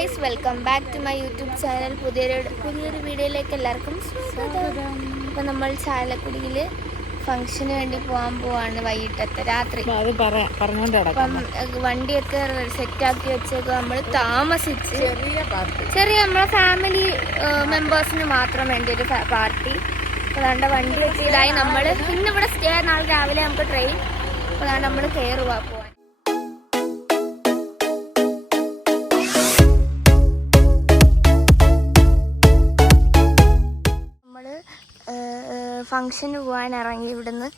Guys, welcome back to my YouTube channel. പുതിയൊരു വീഡിയോയിലേക്ക് എല്ലാവർക്കും സ്വാഗതം. അപ്പം നമ്മൾ ചാലക്കുടിയിൽ ഫംഗ്ഷന് വേണ്ടി പോകാൻ പോവാണ്. വൈകിട്ടത്തെ രാത്രി അപ്പം വണ്ടിയൊക്കെ സെറ്റാക്കി വെച്ചേക്കും. നമ്മൾ താമസിച്ച് ചെറിയ നമ്മളെ ഫാമിലി മെമ്പേഴ്സിന് മാത്രം വേണ്ടി ഒരു പാർട്ടി. അതാണ്ട് വണ്ടി എത്തിയതായി. നമ്മൾ ഇന്നിവിടെ സ്റ്റേ, നാളെ രാവിലെ നമുക്ക് ട്രെയിൻ. അപ്പോൾ അതാണ് നമ്മൾ കയറുക പോവാൻ. ഫങ്ഷന് പോകാൻ ഇറങ്ങി ഇവിടുന്ന്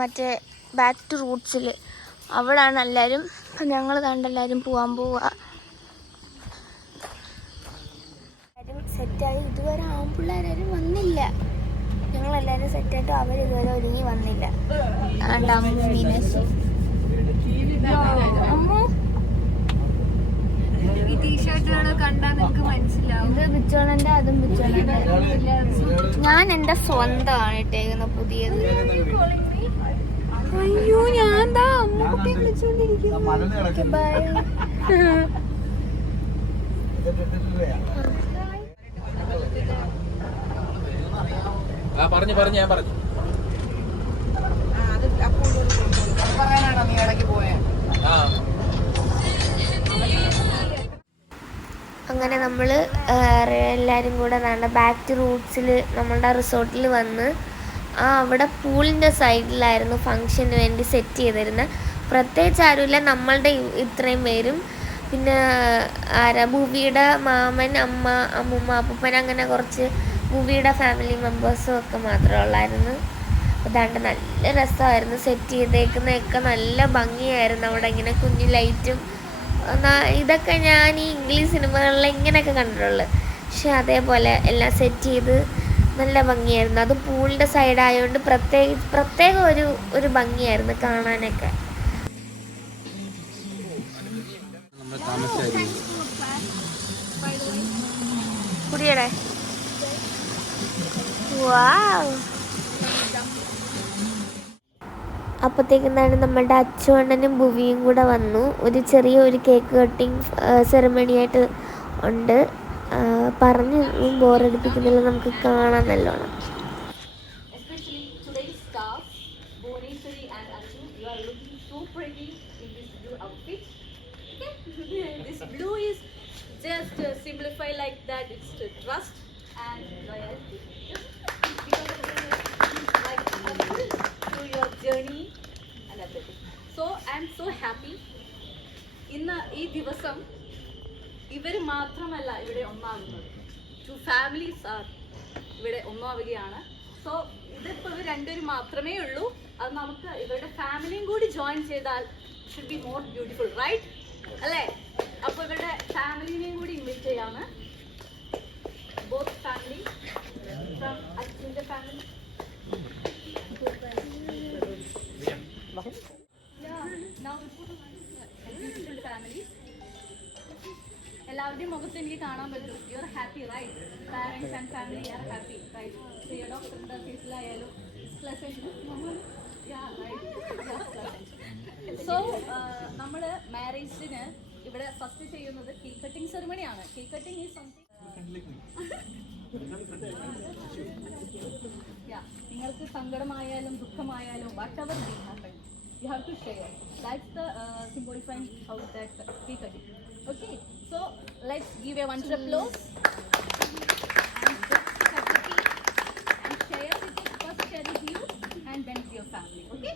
മറ്റേ ബാക്ക് ടു റൂട്ട്സിൽ അവിടാണ് എല്ലാവരും. അപ്പം ഞങ്ങൾ കണ്ടെല്ലാവരും പോകാൻ പോവുക. എല്ലാവരും സെറ്റായി. ഇതുവരെ ആൺപിള്ളേരും വന്നില്ല. ഞങ്ങളെല്ലാവരും സെറ്റായിട്ട് അവരിതുവരെ ഒരുങ്ങി വന്നില്ല. അമ്മു മീനാക്ഷി അമ്മു ഈ ടീഷർട്ടുകൾ കണ്ടാൽ നിങ്ങൾക്ക് മനസ്സിലാവും. ഇത് ബിച്ചോണന്റെ, അതും ബിച്ചോണന്റെ. ഞാൻ എന്റെ സ്വന്തമാണ് ഇട്ടേക്കുന്ന പുതിയത്. അയ്യോ, ഞാൻ എന്താ അമ്മൂട്ടി വിളിച്ചോണ്ടിരിക്കുന്നു. അങ്ങനെ നമ്മൾ എല്ലാവരും കൂടെ ബാക്ക് ടു റൂട്ട്സിൽ നമ്മളുടെ റിസോർട്ടിൽ വന്ന് അവിടെ പൂളിൻ്റെ സൈഡിലായിരുന്നു ഫങ്ഷന് വേണ്ടി സെറ്റ് ചെയ്തിരുന്നത്. പ്രത്യേകിച്ച് ആരുമില്ല, നമ്മളുടെ ഇത്രയും പേരും, പിന്നെ ഭൂവിയുടെ മാമൻ, അമ്മ, അമ്മൂമ്മ, അപ്പൂപ്പൻ, അങ്ങനെ കുറച്ച് ഭൂവിയുടെ ഫാമിലി മെമ്പേഴ്സും ഒക്കെ മാത്രമേ ഉള്ളായിരുന്നു. അതാണ്ട് നല്ല രസമായിരുന്നു. സെറ്റ് ചെയ്തേക്കുന്നതൊക്കെ നല്ല ഭംഗിയായിരുന്നു. അവിടെ ഇങ്ങനെ കുഞ്ഞു ലൈറ്റും ഇതൊക്കെ ഞാൻ ഈ ഇംഗ്ലീഷ് സിനിമകളിൽ ഇങ്ങനെയൊക്കെ കണ്ടിട്ടുള്ളു. പക്ഷെ അതേപോലെ എല്ലാം സെറ്റ് ചെയ്ത് നല്ല ഭംഗിയായിരുന്നു. അത് പൂളിൻ്റെ സൈഡായതുകൊണ്ട് പ്രത്യേക ഒരു ഭംഗിയായിരുന്നു കാണാനൊക്കെ. കുടിയടെ വാവ്. അപ്പോഴത്തേക്കെന്താണ് നമ്മളുടെ അച്ചുവണ്ണനും ഭുവിയും കൂടെ വന്നു. ഒരു കേക്ക് കട്ടിങ് സെറമണി ആയിട്ട് ഉണ്ട്. പറഞ്ഞ് ബോറടിപ്പിക്കുന്നില്ല, നമുക്ക് കാണാൻ നല്ലോണം. So I am so happy. ഇന്ന് ഈ ദിവസം ഇവർ മാത്രമല്ല ഇവിടെ ഒന്നാകുന്നത്. 2 families are ഇവിടെ ഒന്നാവുകയാണ്. സോ ഇതിപ്പോൾ ഇവർ രണ്ടുപേരും മാത്രമേ ഉള്ളൂ. അത് നമുക്ക് ഇവരുടെ ഫാമിലിയും കൂടി ജോയിൻ ചെയ്താൽ should be more beautiful, right അല്ലേ? അപ്പോൾ ഇവരുടെ ഫാമിലിനെയും കൂടി ഇൻവൈറ്റ് ചെയ്യാണ്. ബോത്ത് ഫാമിലി ഫ്രം അച്ഛൻ്റെ ഫാമിലി. എല്ലാവരുടെയും മുഖത്ത് എനിക്ക് കാണാൻ പറ്റും. You are happy, right? Parents and family are happy, right? ഡോക്ടറിൻ്റെ ഫേസിലായാലും സോ നമ്മൾ മാരേജിന് ഇവിടെ ഫസ്റ്റ് ചെയ്യുന്നത് കേക്ക് കട്ടിങ് സെറിമണിയാണ്. കേക്ക് കട്ടിങ് ഈസ് സംതിങ് നിങ്ങൾക്ക് സങ്കടമായാലും ദുഃഖമായാലും whatever may happen, you have to share. That's the symbolifying how that cake cutting. Okay, so let's give a one applause and cut the cake and share with it. First share with you and then with your family. Okay.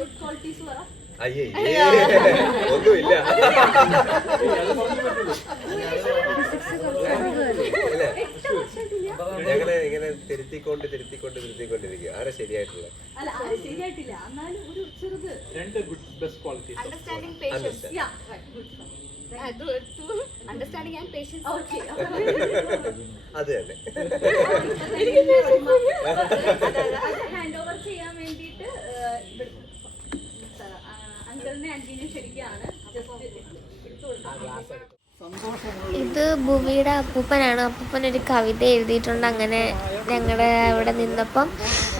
Good qualities പറ. അയ്യേ ഒന്നുമില്ല. ഞങ്ങള് ഇങ്ങനെ തിരുത്തിക്കൊണ്ടിരിക്കുക. ആരാ ശരിയായിട്ടുള്ള? അല്ല ആരും ശരിയായിട്ടില്ല, എന്നാലും ഒരു ചെറുത്. രണ്ട് good best qualities. Understanding patience. Yeah, right, good. Understanding and patience. Okay. അത് തന്നെ. ഹാൻഡ് ഓവർ ചെയ്യാൻ വേണ്ടിയിട്ട് അങ്കിളിനെ ആന്റീനെ ക്ഷണിക്കുകയാണ്. ഇത് ഭൂമിയുടെ അപ്പൂപ്പനാണ്. അപ്പൂപ്പൻ ഒരു കവിത എഴുതിയിട്ടുണ്ട്. അങ്ങനെ ഞങ്ങളുടെ അവിടെ നിന്നപ്പം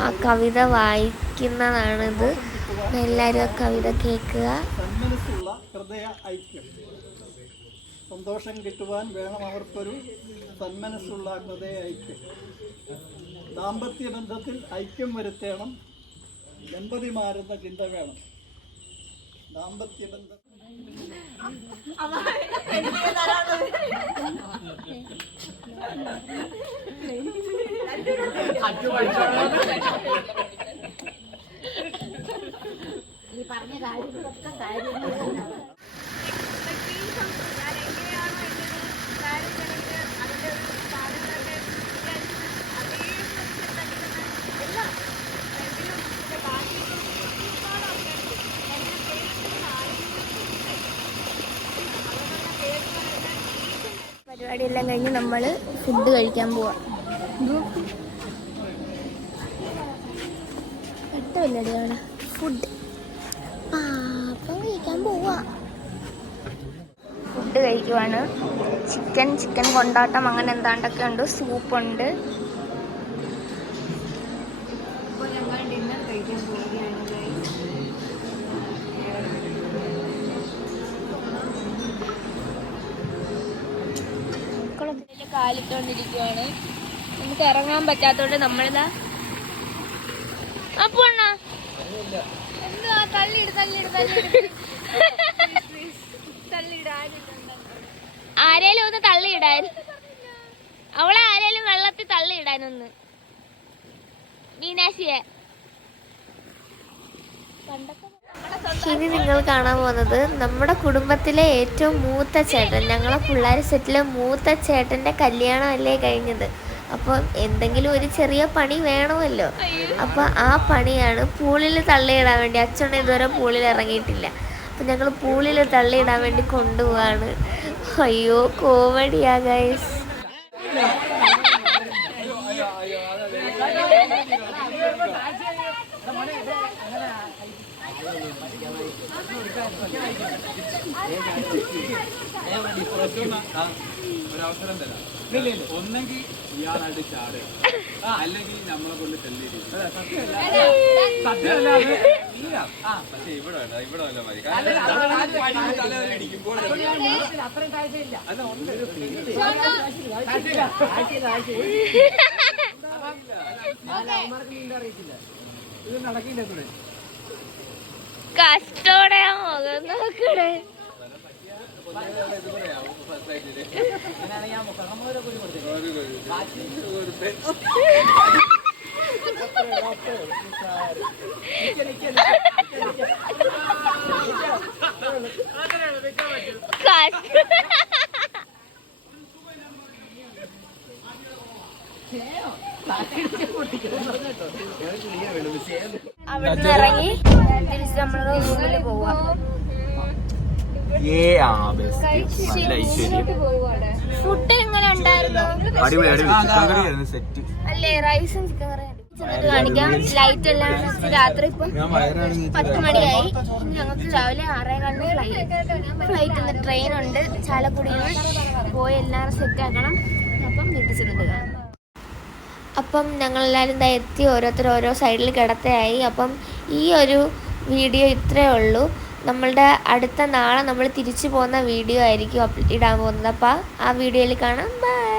ആ കവിത വായിക്കുന്നതാണിത്. എല്ലാവരും ആ കവിത കേൾക്കുക. സന്മനസ്സുള്ള ഹൃദയ ഐക്യം. സന്തോഷം കിട്ടുവാൻ വേണം അവർക്കൊരു സന്മനസ്സുള്ള ഹൃദയ ഐക്യം. ദാമ്പത്യ ബന്ധത്തിൽ ഐക്യം വരുത്തേണം, ദമ്പതിമാരെന്ന ചിന്ത വേണം. ദാമ്പത്യ ബന്ധത്തിൽ ഈ പറഞ്ഞ കാര്യങ്ങളൊക്കെ കാര്യങ്ങൾ പരിപാടിയെല്ലാം കഴിഞ്ഞ് നമ്മൾ ഫുഡ് കഴിക്കാൻ പോവാം. ഇട്ടല്ലേ അവിടെ ഫുഡ് അപ്പം കഴിക്കാൻ പോവാ. ഫുഡ് കഴിക്കുവാണ്. ചിക്കൻ കൊണ്ടാട്ടം അങ്ങനെ എന്താണ്ടൊക്കെ ഉണ്ട്. സൂപ്പുണ്ട്. ഇപ്പോൾ ഞങ്ങൾ ഡിന്നർ കഴിക്കാൻ പോവുകയാണ്. കുളത്തിൽ കാലിട്ടുകൊണ്ടിരിക്കുവാണ്. നമുക്ക് ഇറങ്ങാൻ പറ്റാത്തോണ്ട് നമ്മളിതാ അപ്പൊ എന്താ ആരേലും ഒന്ന് തള്ളിയിടാൻ, അവളെ ആരേലും വെള്ളത്തിൽ തള്ളിയിടാനൊന്ന്. മീനാക്ഷിയെ ഇനി നിങ്ങൾ കാണാൻ പോകുന്നത് നമ്മുടെ കുടുംബത്തിലെ ഏറ്റവും മൂത്ത ചേട്ടൻ, ഞങ്ങളെ പിള്ളേർ സെറ്റിലെ മൂത്ത ചേട്ടൻ്റെ കല്യാണമല്ലേ കഴിഞ്ഞത്. അപ്പം എന്തെങ്കിലും ഒരു ചെറിയ പണി വേണമല്ലോ. അപ്പം ആ പണിയാണ് പൂളിൽ തള്ളിയിടാൻ വേണ്ടി. അച്ഛൻ ഇതുവരെ പൂളിൽ ഇറങ്ങിയിട്ടില്ല. അപ്പം ഞങ്ങൾ പൂളിൽ തള്ളിയിടാൻ വേണ്ടി കൊണ്ടുപോവാണ്. അയ്യോ കോമഡിയാ ഗൈസ്. ഒരവസരം തരാം. ഒന്നെങ്കിൽ ഇയാളായിട്ട് ചാടുക, അല്ലെങ്കിൽ നമ്മളെ കൊണ്ട് തെല്ലിരിക്കും. സത്യമല്ലാതെ പക്ഷെ ഇവിടെ വല്ല മതി. അടിക്കുമ്പോൾ ഇത് നടക്കില്ല. കഷ്ടോടെ മുഖം നോക്കണേ. അവിടുന്ന് ഇറങ്ങി തിരിച്ച് നമ്മൾ റൂമിൽ പോവാ. ഫുഡ് എങ്ങനെ ഉണ്ടായിരുന്നു? അല്ലേ റൈസും ചിക്കൻ കറിയും കാണിക്കാം. ലൈറ്റ് എല്ലാം രാത്രി ഇപ്പൊ 10 മണിയായി. ഞങ്ങൾക്ക് രാവിലെ 6:15 ഫ്ലൈറ്റ് ട്രെയിൻ ഉണ്ട്. ചാലക്കുടിയിൽ പോയി എല്ലാവരും സെറ്റ് ആക്കണം. അപ്പം വീട്ടിൽ ചെന്നിട്ട് കാണാം. അപ്പം ഞങ്ങളെല്ലാവരും ഇതാ എത്തി. ഓരോരുത്തർ ഓരോ സൈഡിൽ കിടത്തയായി. അപ്പം ഈ ഒരു വീഡിയോ ഇത്രയേ ഉള്ളൂ. നമ്മളുടെ അടുത്ത നാളെ നമ്മൾ തിരിച്ചു പോകുന്ന വീഡിയോ ആയിരിക്കും ഇടാൻ പോകുന്നത്. അപ്പം ആ വീഡിയോയിൽ കാണാം. ബൈ.